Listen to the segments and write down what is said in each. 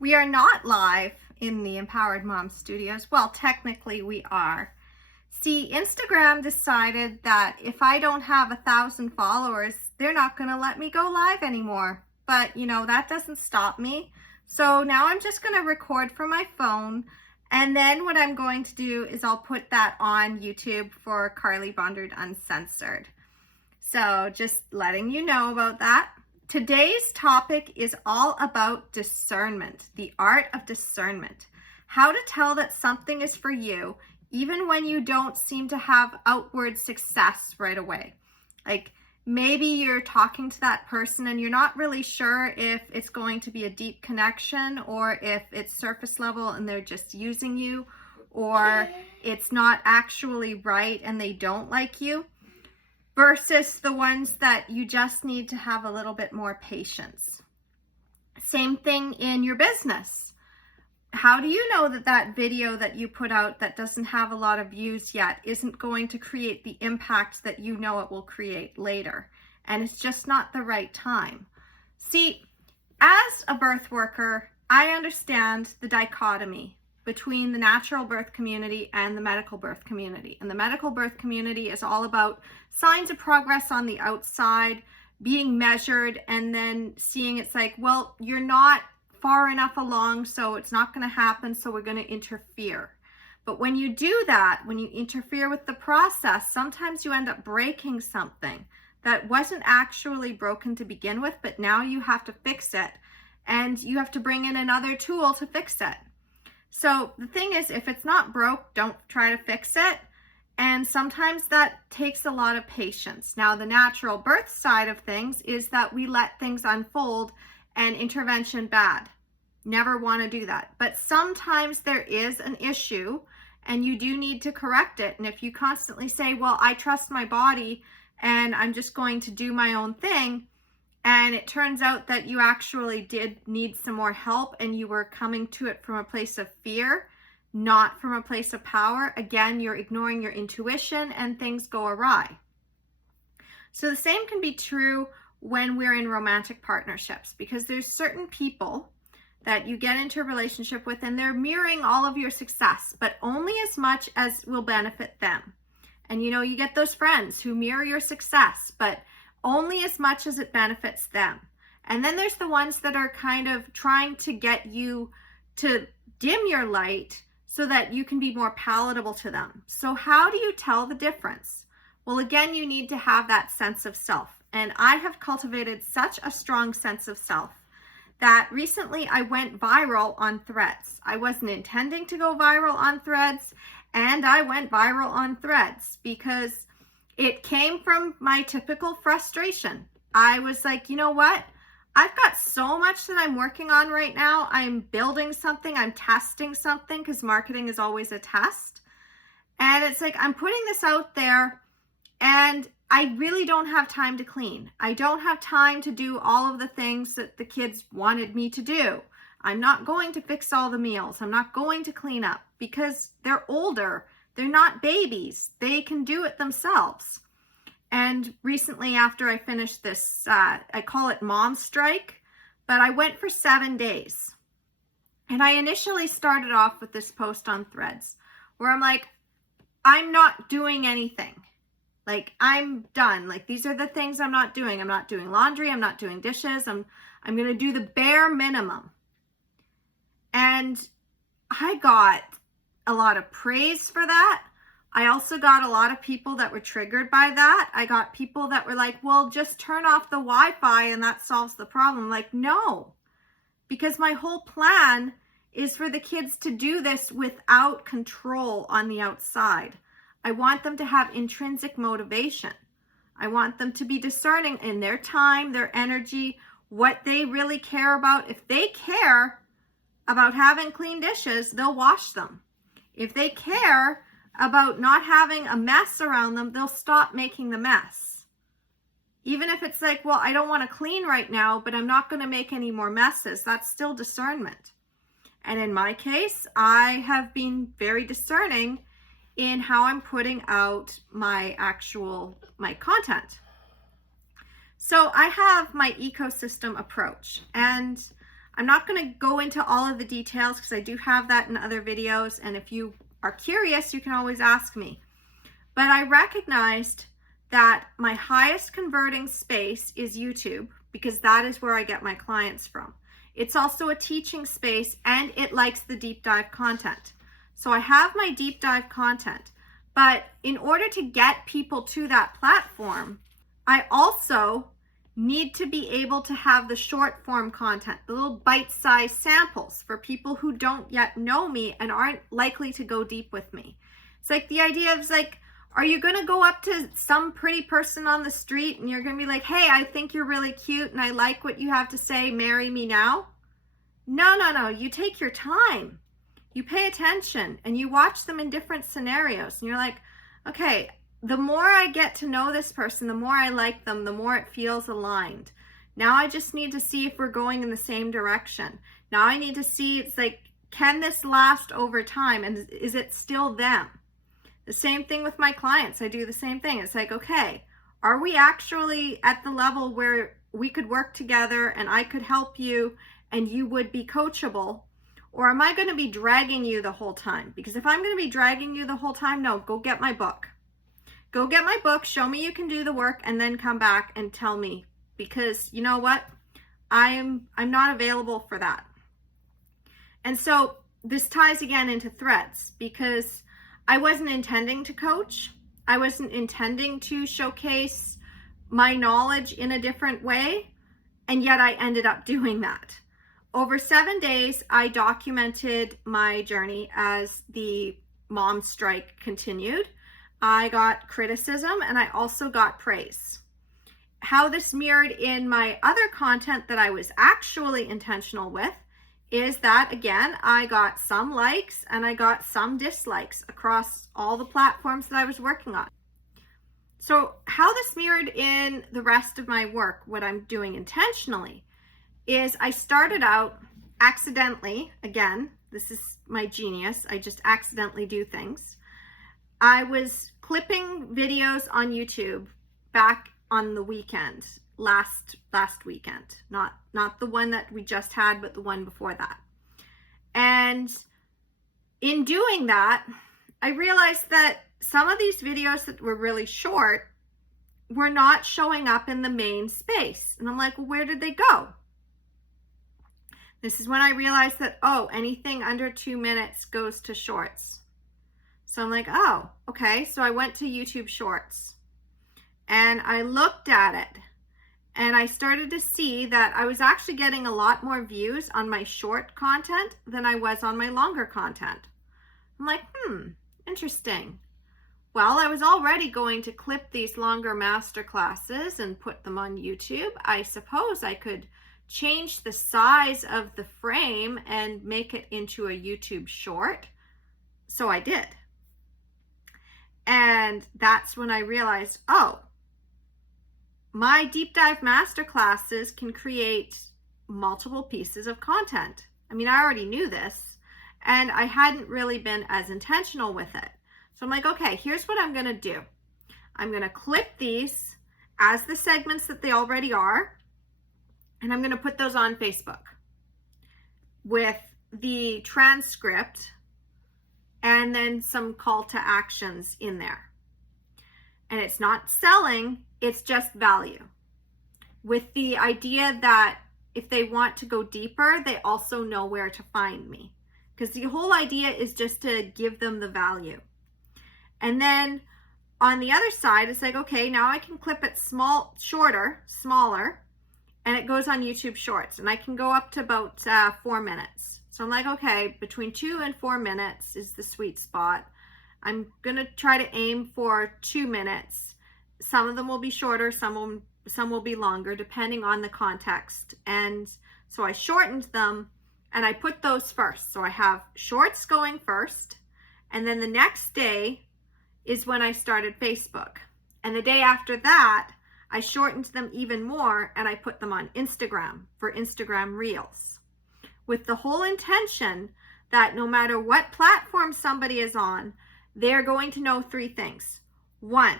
We are not live in the Empowered Mom Studios. Well, technically we are. See, Instagram decided that if I don't have 1,000 followers, they're not going to let me go live anymore. But, that doesn't stop me. So now I'm just going to record from my phone. And then what I'm going to do is I'll put that on YouTube for Carly Bondard Uncensored. So just letting you know about that. Today's topic is all about discernment, the art of discernment. How to tell that something is for you, even when you don't seem to have outward success right away. Like maybe you're talking to that person and you're not really sure if it's going to be a deep connection or if it's surface level and they're just using you, or it's not actually right and they don't like you. Versus the ones that you just need to have a little bit more patience. Same thing in your business. How do you know that that video that you put out that doesn't have a lot of views yet isn't going to create the impact that you know it will create later? And it's just not the right time. See, as a birth worker, I understand the dichotomy between the natural birth community and the medical birth community. And the medical birth community is all about signs of progress on the outside, being measured, and then seeing it's like, well, you're not far enough along, so it's not going to happen, so we're going to interfere. But when you do that, when you interfere with the process, sometimes you end up breaking something that wasn't actually broken to begin with, but now you have to fix it, and you have to bring in another tool to fix it. So the thing is, if it's not broke, don't try to fix it. And sometimes that takes a lot of patience. Now, the natural birth side of things is that we let things unfold and intervention bad. Never want to do that. But sometimes there is an issue and you do need to correct it. And if you constantly say, well, I trust my body and I'm just going to do my own thing, and it turns out that you actually did need some more help and you were coming to it from a place of fear, not from a place of power. Again, you're ignoring your intuition and things go awry. So the same can be true when we're in romantic partnerships, because there's certain people that you get into a relationship with and they're mirroring all of your success, but only as much as will benefit them. And you get those friends who mirror your success, but only as much as it benefits them. And then there's the ones that are kind of trying to get you to dim your light so that you can be more palatable to them. So how do you tell the difference? Well, again, you need to have that sense of self. And I have cultivated such a strong sense of self that recently I went viral on Threads. I wasn't intending to go viral on Threads, and I went viral on Threads because it came from my typical frustration. I was like, you know what? I've got so much that I'm working on right now. I'm building something, I'm testing something, because marketing is always a test. And it's like, I'm putting this out there and I really don't have time to clean. I don't have time to do all of the things that the kids wanted me to do. I'm not going to fix all the meals. I'm not going to clean up because they're older. They're not babies. They can do it themselves. And recently, after I finished this, I call it mom strike, but I went for 7 days. And I initially started off with this post on Threads where I'm like, I'm not doing anything. Like, I'm done. Like, these are the things I'm not doing. I'm not doing laundry. I'm not doing dishes. I'm going to do the bare minimum. And I got a lot of praise for that. I also got a lot of people that were triggered by that. I got people that were like, well, just turn off the Wi-Fi and that solves the problem. Like, no, because my whole plan is for the kids to do this without control on the outside. I want them to have intrinsic motivation. I want them to be discerning in their time, their energy, what they really care about. If they care about having clean dishes, they'll wash them. If they care about not having a mess around them, they'll stop making the mess. Even if it's like, well, I don't want to clean right now, but I'm not going to make any more messes. That's still discernment. And in my case, I have been very discerning in how I'm putting out my content. So I have my ecosystem approach, and I'm not going to go into all of the details because I do have that in other videos. And if you are curious, you can always ask me. But I recognized that my highest converting space is YouTube because that is where I get my clients from. It's also a teaching space and it likes the deep dive content. So I have my deep dive content, but in order to get people to that platform, I also need to be able to have the short form content, the little bite-sized samples for people who don't yet know me and aren't likely to go deep with me. It's like the idea of like, are you going to go up to some pretty person on the street and you're going to be like, hey, I think you're really cute and I like what you have to say, marry me now? No. You take your time. You pay attention and you watch them in different scenarios. And you're like, okay, the more I get to know this person, the more I like them, the more it feels aligned. Now I just need to see if we're going in the same direction. Now I need to see, it's like, can this last over time? And is it still them? The same thing with my clients. I do the same thing. It's like, okay, are we actually at the level where we could work together and I could help you and you would be coachable? Or am I going to be dragging you the whole time? Because if I'm going to be dragging you the whole time, no, go get my book. Go get my book, show me you can do the work, and then come back and tell me. Because you know what? I'm not available for that. And so this ties again into threads because I wasn't intending to coach. I wasn't intending to showcase my knowledge in a different way. And yet I ended up doing that. Over 7 days, I documented my journey as the mom strike continued. I got criticism and I also got praise. How this mirrored in my other content that I was actually intentional with is that, again, I got some likes and I got some dislikes across all the platforms that I was working on. So how this mirrored in the rest of my work, what I'm doing intentionally, is I started out accidentally, again, this is my genius, I just accidentally do things. I was clipping videos on YouTube back on the weekend, last weekend, not the one that we just had, but the one before that. And in doing that, I realized that some of these videos that were really short were not showing up in the main space. And I'm like, well, where did they go? This is when I realized that, oh, anything under 2 minutes goes to shorts. So I'm like, oh, okay. So I went to YouTube Shorts and I looked at it and I started to see that I was actually getting a lot more views on my short content than I was on my longer content. I'm like, interesting. Well, I was already going to clip these longer master classes and put them on YouTube. I suppose I could change the size of the frame and make it into a YouTube short. So I did. And that's when I realized, oh, my deep dive masterclasses can create multiple pieces of content. I mean, I already knew this and I hadn't really been as intentional with it. So I'm like, okay, here's what I'm going to do. I'm going to clip these as the segments that they already are. And I'm going to put those on Facebook with the transcript and then some call to actions in there. And it's not selling, it's just value. With the idea that if they want to go deeper, they also know where to find me. Because the whole idea is just to give them the value. And then on the other side, it's like, okay, now I can clip it smaller, and it goes on YouTube Shorts. And I can go up to about 4 minutes. So I'm like, okay, between 2 and 4 minutes is the sweet spot. I'm going to try to aim for 2 minutes. Some of them will be shorter, some will be longer, depending on the context. And so I shortened them and I put those first. So I have shorts going first. And then the next day is when I started Facebook. And the day after that, I shortened them even more and I put them on Instagram for Instagram Reels, with the whole intention that no matter what platform somebody is on, they're going to know 3 things. 1,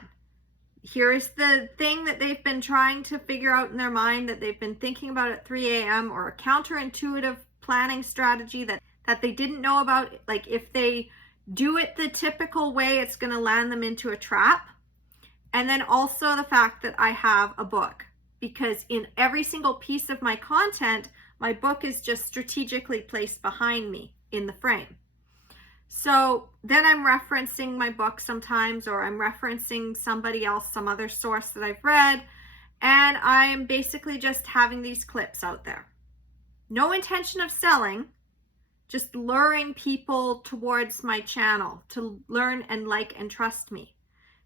Here's the thing that they've been trying to figure out in their mind, that they've been thinking about at 3 a.m., or a counterintuitive planning strategy that they didn't know about. Like, if they do it the typical way, it's going to land them into a trap. And then also the fact that I have a book, because in every single piece of my content, my book is just strategically placed behind me in the frame. So then I'm referencing my book sometimes, or I'm referencing somebody else, some other source that I've read, and I'm basically just having these clips out there. No intention of selling, just luring people towards my channel to learn and like and trust me,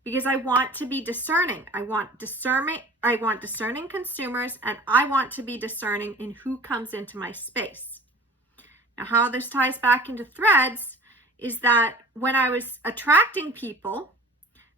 because I want to be discerning. I want discerning consumers, and I want to be discerning in who comes into my space. Now, how this ties back into threads is that when I was attracting people,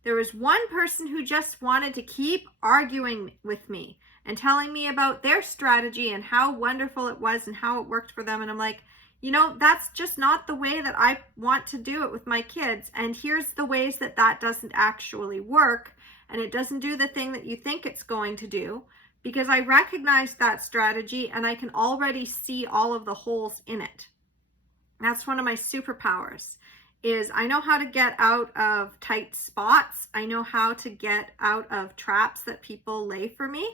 there was one person who just wanted to keep arguing with me and telling me about their strategy and how wonderful it was and how it worked for them. And I'm like, you know, that's just not the way that I want to do it with my kids. And here's the ways that that doesn't actually work. And it doesn't do the thing that you think it's going to do, because I recognize that strategy and I can already see all of the holes in it. That's one of my superpowers, is I know how to get out of tight spots. I know how to get out of traps that people lay for me.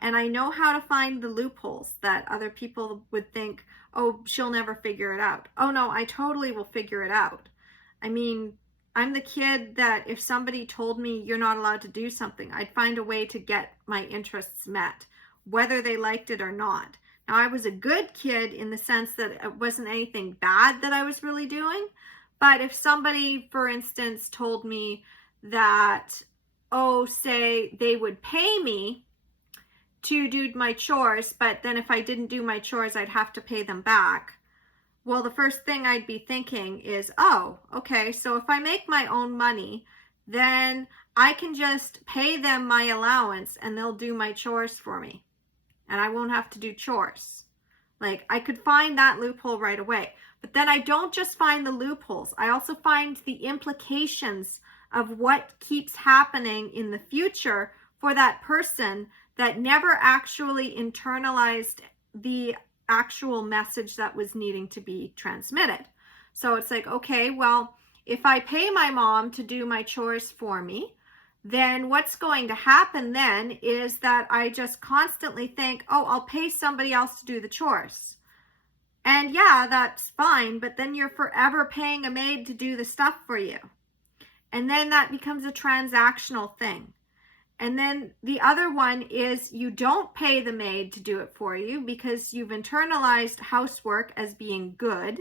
And I know how to find the loopholes that other people would think, oh, she'll never figure it out. Oh no, I totally will figure it out. I mean, I'm the kid that if somebody told me you're not allowed to do something, I'd find a way to get my interests met, whether they liked it or not. Now, I was a good kid in the sense that it wasn't anything bad that I was really doing. But if somebody, for instance, told me that, oh, say they would pay me to do my chores, but then if I didn't do my chores, I'd have to pay them back. Well, the first thing I'd be thinking is, oh, okay, so if I make my own money, then I can just pay them my allowance and they'll do my chores for me. And I won't have to do chores. Like, I could find that loophole right away. But then I don't just find the loopholes. I also find the implications of what keeps happening in the future for that person that never actually internalized the actual message that was needing to be transmitted. So it's like, okay, well, if I pay my mom to do my chores for me, then what's going to happen then is that I just constantly think, oh, I'll pay somebody else to do the chores. And yeah, that's fine, but then you're forever paying a maid to do the stuff for you. And then that becomes a transactional thing. And then the other one is you don't pay the maid to do it for you because you've internalized housework as being good,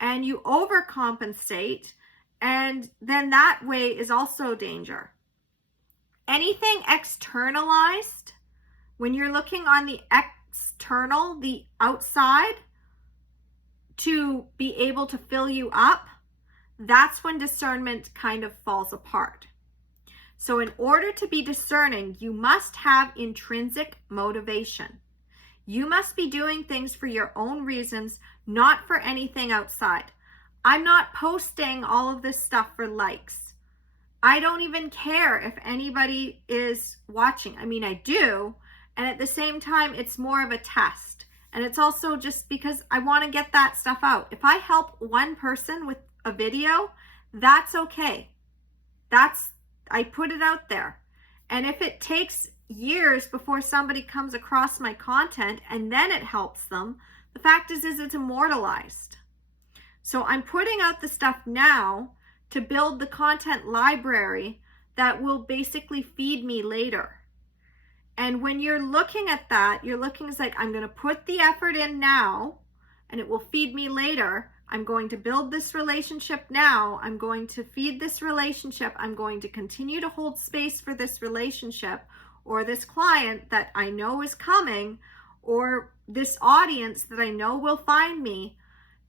and you overcompensate, and then that way is also danger. Anything externalized, when you're looking on the external, the outside, to be able to fill you up, that's when discernment kind of falls apart. So in order to be discerning, you must have intrinsic motivation. You must be doing things for your own reasons, not for anything outside. I'm not posting all of this stuff for likes. I don't even care if anybody is watching. I mean, I do. And at the same time, it's more of a test. And it's also just because I want to get that stuff out. If I help one person with a video, that's okay. I put it out there. And if it takes years before somebody comes across my content and then it helps them, the fact is it's immortalized. So I'm putting out the stuff now to build the content library that will basically feed me later. And when you're looking at that, you're looking, it's like, I'm going to put the effort in now and it will feed me later. I'm going to build this relationship now. I'm going to feed this relationship. I'm going to continue to hold space for this relationship or this client that I know is coming, or this audience that I know will find me,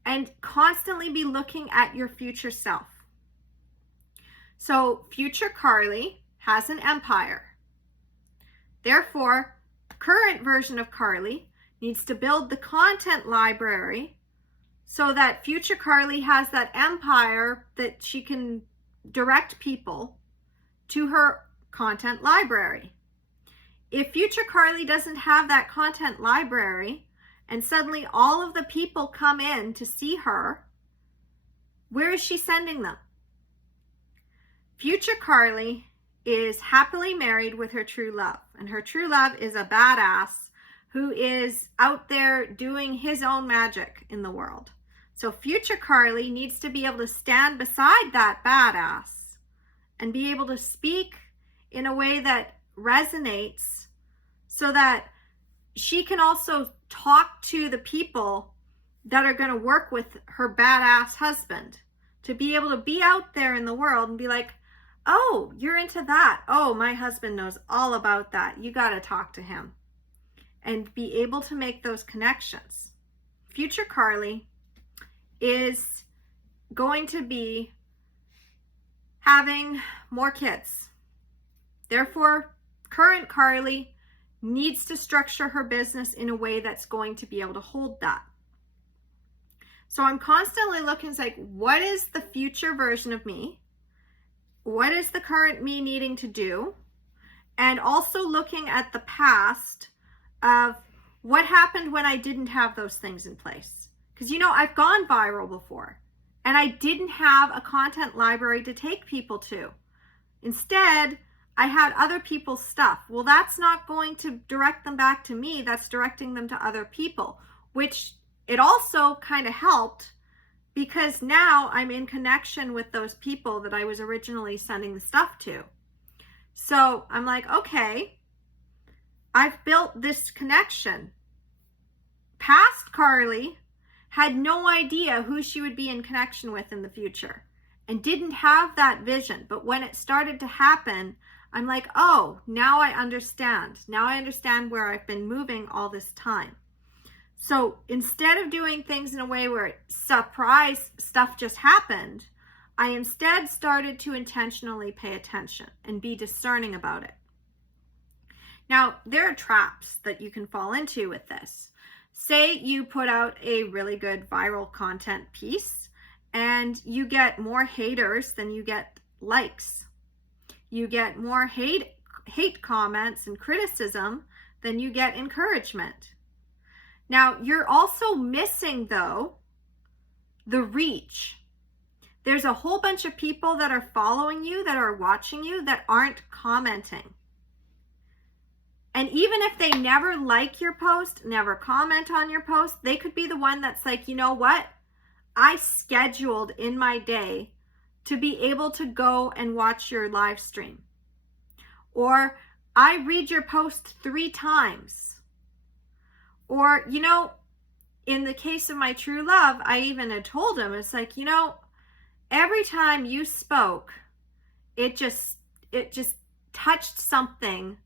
and constantly be looking at your future self. So future Carly has an empire. Therefore, the current version of Carly needs to build the content library so that future Carly has that empire that she can direct people to her content library. If future Carly doesn't have that content library and suddenly all of the people come in to see her, where is she sending them? Future Carly is happily married with her true love, and her true love is a badass who is out there doing his own magic in the world. So future Carly needs to be able to stand beside that badass and be able to speak in a way that resonates so that she can also talk to the people that are going to work with her badass husband, to be able to be out there in the world and be like, oh, you're into that. Oh, my husband knows all about that. You got to talk to him. And be able to make those connections. Future Carly is going to be having more kids. Therefore, current Carly needs to structure her business in a way that's going to be able to hold that. So I'm constantly looking like, what is the future version of me? What is the current me needing to do? And also looking at the past of what happened when I didn't have those things in place. Because, you know, I've gone viral before and I didn't have a content library to take people to. Instead, I had other people's stuff. Well, that's not going to direct them back to me. That's directing them to other people, which it also kind of helped because now I'm in connection with those people that I was originally sending the stuff to. So I'm like, okay, I've built this connection. Past Carly had no idea who she would be in connection with in the future and didn't have that vision. But when it started to happen, I'm like, oh, now I understand. Now I understand where I've been moving all this time. So instead of doing things in a way where surprise stuff just happened, I instead started to intentionally pay attention and be discerning about it. Now, there are traps that you can fall into with this. Say you put out a really good viral content piece and you get more haters than you get likes. You get more hate comments and criticism than you get encouragement. Now, you're also missing, though, the reach. There's a whole bunch of people that are following you, that are watching you, that aren't commenting. And even if they never like your post, never comment on your post, they could be the one that's like, you know what? I scheduled in my day to be able to go and watch your live stream. Or I read your post 3 times. Or, you know, in the case of my true love, I even had told him, it's like, you know, every time you spoke, it just touched something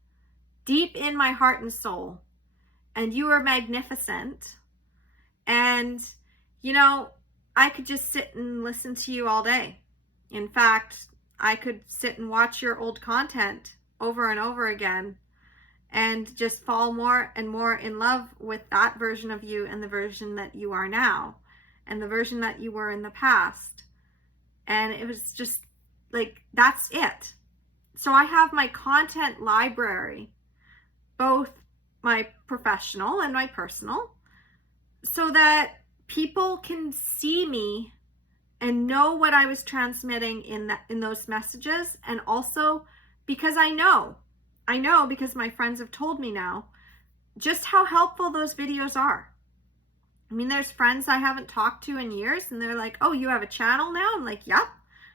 deep in my heart and soul. And you were magnificent. And, you know, I could just sit and listen to you all day. In fact, I could sit and watch your old content over and over again and just fall more and more in love with that version of you and the version that you are now and the version that you were in the past. And it was just like, that's it. So I have my content library, both my professional and my personal, so that people can see me and know what I was transmitting in those messages. And also because I know because my friends have told me now just how helpful those videos are. I mean, there's friends I haven't talked to in years and they're like, oh, you have a channel now? I'm like, yep.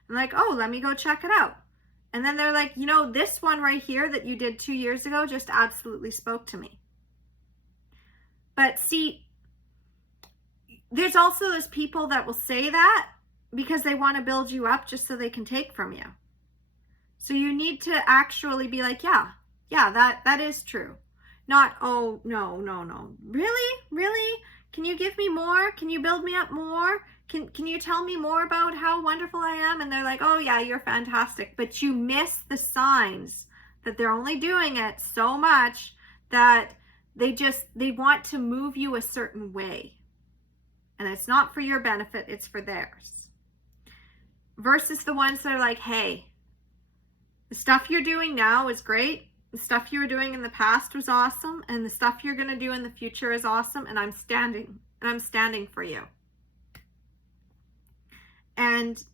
I'm like, oh, let me go check it out. And then they're like, you know, this one right here that you did 2 years ago just absolutely spoke to me. But see, there's also those people that will say that because they want to build you up just so they can take from you. So you need to actually be like, yeah, that is true. Not, oh, no. Really? Can you give me more? Can you build me up more? Can you tell me more about how wonderful I am? And they're like, oh yeah, you're fantastic. But you miss the signs that they're only doing it so much that they want to move you a certain way. And it's not for your benefit, it's for theirs. Versus the ones that are like, hey, The stuff you're doing now is great. The stuff you were doing in the past was awesome. And the stuff you're going to do in the future is awesome. And I'm standing for you. And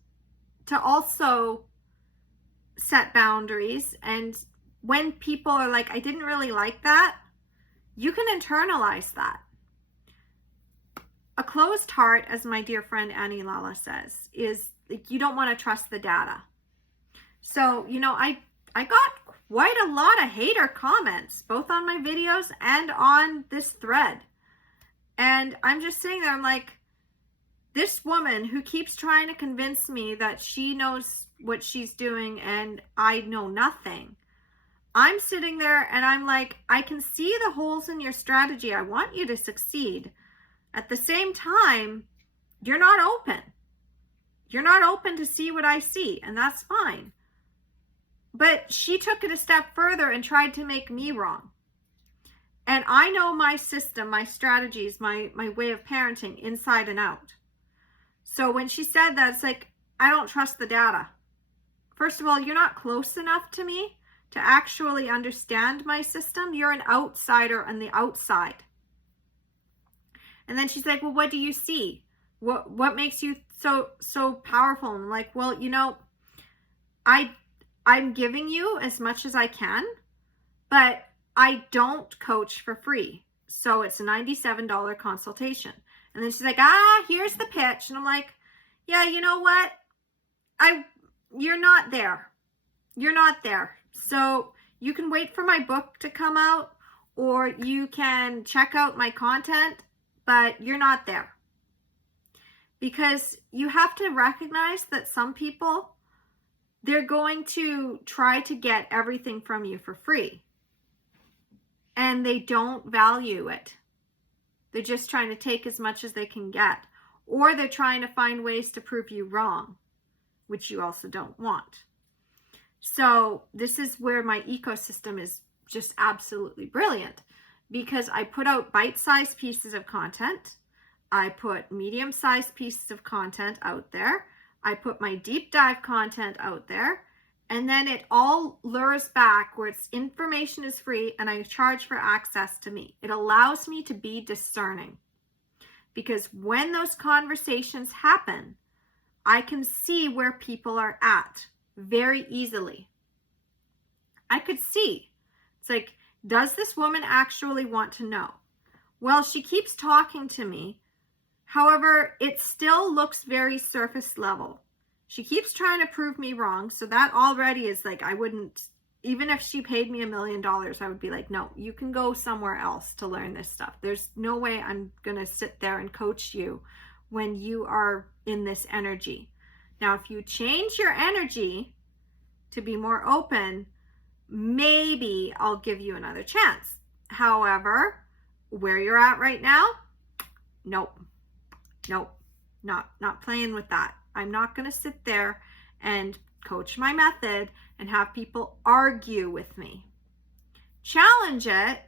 to also set boundaries. And when people are like, I didn't really like that, you can internalize that. A closed heart, as my dear friend Annie Lala says, is like, you don't want to trust the data. So, you know, I got quite a lot of hater comments, both on my videos and on this thread. And I'm just sitting there, I'm like, this woman who keeps trying to convince me that she knows what she's doing and I know nothing. I'm sitting there and I'm like, I can see the holes in your strategy. I want you to succeed. At the same time, you're not open. You're not open to see what I see, and that's fine. But she took it a step further and tried to make me wrong. And I know my system, my strategies, my way of parenting inside and out. So when she said that, it's like, I don't trust the data. First of all, you're not close enough to me to actually understand my system. You're an outsider on the outside. And then she's like, well, what do you see? What makes you so powerful? And I'm like, well, you know, I'm giving you as much as I can, but I don't coach for free. So it's a $97 consultation. And then she's like, here's the pitch. And I'm like, yeah, you know what? You're not there. You're not there. So you can wait for my book to come out, or you can check out my content, but you're not there. Because you have to recognize that some people, they're going to try to get everything from you for free. And they don't value it. They're just trying to take as much as they can get. Or they're trying to find ways to prove you wrong, which you also don't want. So this is where my ecosystem is just absolutely brilliant, because I put out bite-sized pieces of content. I put medium-sized pieces of content out there. I put my deep dive content out there. And then it all lures back where its information is free and I charge for access to me. It allows me to be discerning. Because when those conversations happen, I can see where people are at very easily. I could see. It's like, does this woman actually want to know? Well, she keeps talking to me. However, it still looks very surface level. She keeps trying to prove me wrong. So that already is like, I wouldn't, even if she paid me $1 million, I would be like, no, you can go somewhere else to learn this stuff. There's no way I'm going to sit there and coach you when you are in this energy. Now, if you change your energy to be more open, maybe I'll give you another chance. However, where you're at right now, nope, not playing with that. I'm not going to sit there and coach my method and have people argue with me. Challenge it.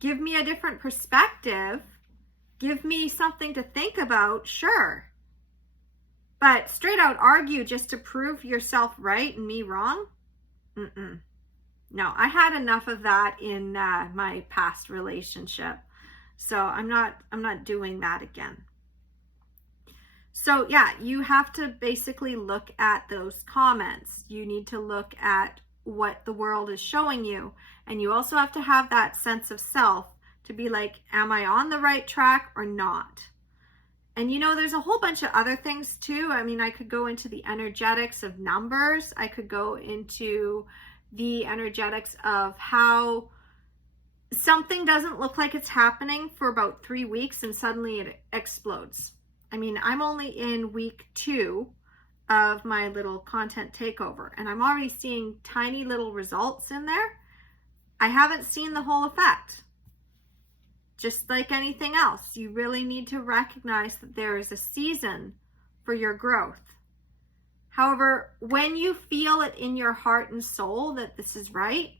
Give me a different perspective. Give me something to think about, sure. But straight out argue just to prove yourself right and me wrong? No, I had enough of that in my past relationship. So I'm not doing that again. So yeah, you have to basically look at those comments. You need to look at what the world is showing you. And you also have to have that sense of self to be like, am I on the right track or not? And you know, there's a whole bunch of other things too. I mean, I could go into the energetics of numbers. I could go into the energetics of how something doesn't look like it's happening for about 3 weeks and suddenly it explodes. I mean, I'm only in week 2 of my little content takeover, and I'm already seeing tiny little results in there. I haven't seen the whole effect. Just like anything else, you really need to recognize that there is a season for your growth. However, when you feel it in your heart and soul that this is right,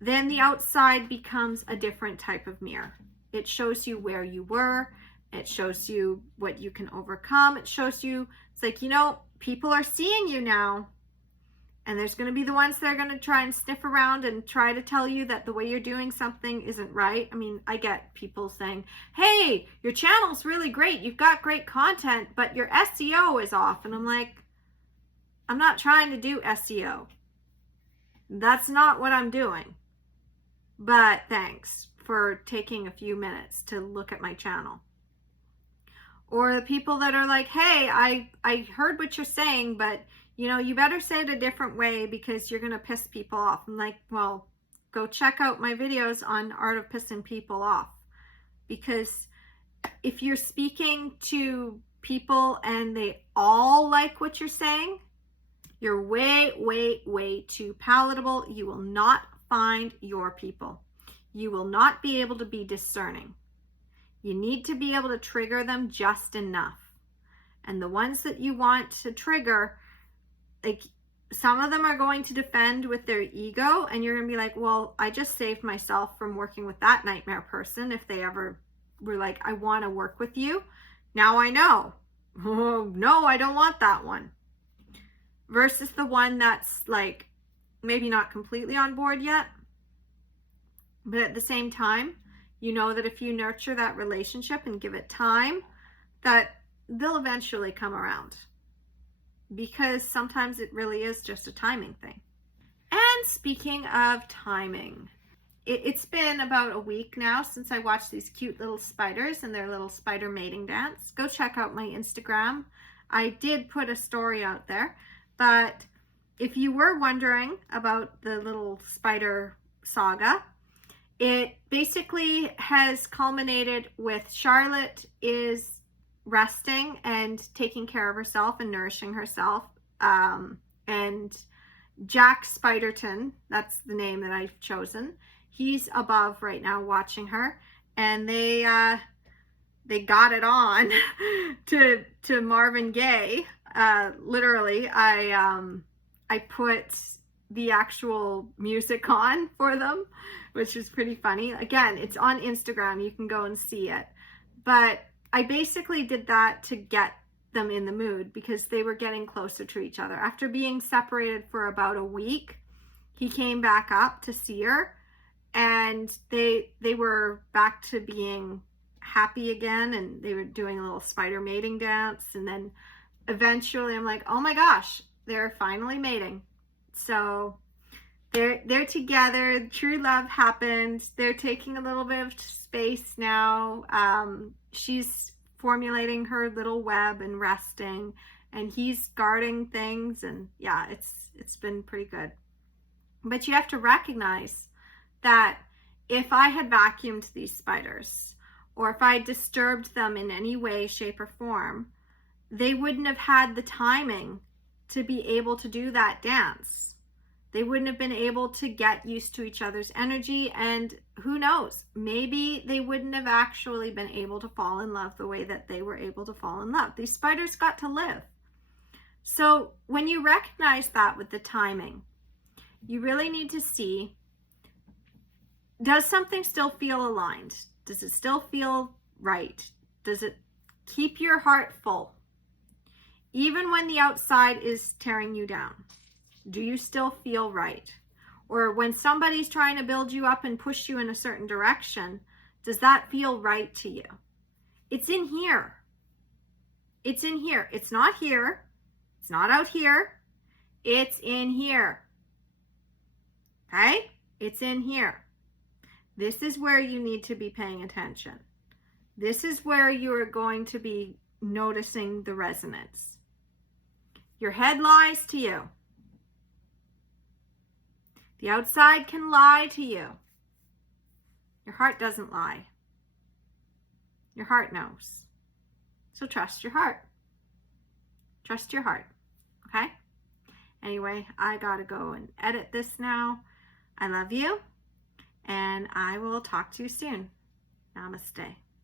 then the outside becomes a different type of mirror. It shows you where you were. It shows you what you can overcome. It shows you, it's like, you know, people are seeing you now. And there's going to be the ones that are going to try and sniff around and try to tell you that the way you're doing something isn't right. I mean, I get people saying, hey, your channel's really great. You've got great content, but your SEO is off. And I'm like, I'm not trying to do SEO. That's not what I'm doing. But thanks for taking a few minutes to look at my channel. Or the people that are like, hey, I heard what you're saying, but you know, you better say it a different way because you're going to piss people off. I'm like, well, go check out my videos on Art of Pissing People Off. Because if you're speaking to people and they all like what you're saying, you're way, way, way too palatable. You will not find your people. You will not be able to be discerning. You need to be able to trigger them just enough. And the ones that you want to trigger, like, some of them are going to defend with their ego, and you're going to be like, well, I just saved myself from working with that nightmare person. If they ever were like, I want to work with you, now I know. Oh, no, I don't want that one. Versus the one that's like maybe not completely on board yet, but at the same time, you know that if you nurture that relationship and give it time, that they'll eventually come around. Because sometimes it really is just a timing thing. And speaking of timing, it's been about a week now since I watched these cute little spiders and their little spider mating dance. Go check out my Instagram. I did put a story out there, but if you were wondering about the little spider saga, it basically has culminated with Charlotte is resting and taking care of herself and nourishing herself. And Jack Spiderton, that's the name that I've chosen, he's above right now watching her, and they got it on to Marvin Gaye. Literally, I put the actual music on for them, which is pretty funny. Again, it's on Instagram. You can go and see it. But I basically did that to get them in the mood because they were getting closer to each other. After being separated for about a week, he came back up to see her, and they were back to being happy again, and they were doing a little spider mating dance. And then eventually I'm like, oh my gosh, they're finally mating. So they're together. True love happened. They're taking a little bit of space now. She's formulating her little web and resting, and he's guarding things, and yeah, it's been pretty good. But you have to recognize that if I had vacuumed these spiders, or if I disturbed them in any way, shape, or form, they wouldn't have had the timing to be able to do that dance. They wouldn't have been able to get used to each other's energy, and who knows, maybe they wouldn't have actually been able to fall in love the way that they were able to fall in love. These spiders got to live. So when you recognize that with the timing, you really need to see, does something still feel aligned? Does it still feel right? Does it keep your heart full? Even when the outside is tearing you down. Do you still feel right? Or when somebody's trying to build you up and push you in a certain direction, does that feel right to you? It's in here. It's in here. It's not here. It's not out here. It's in here. Okay? It's in here. This is where you need to be paying attention. This is where you are going to be noticing the resonance. Your head lies to you. The outside can lie to you. Your heart doesn't lie. Your heart knows. So trust your heart. Trust your heart. Okay? Anyway, I gotta go and edit this now. I love you, and I will talk to you soon. Namaste.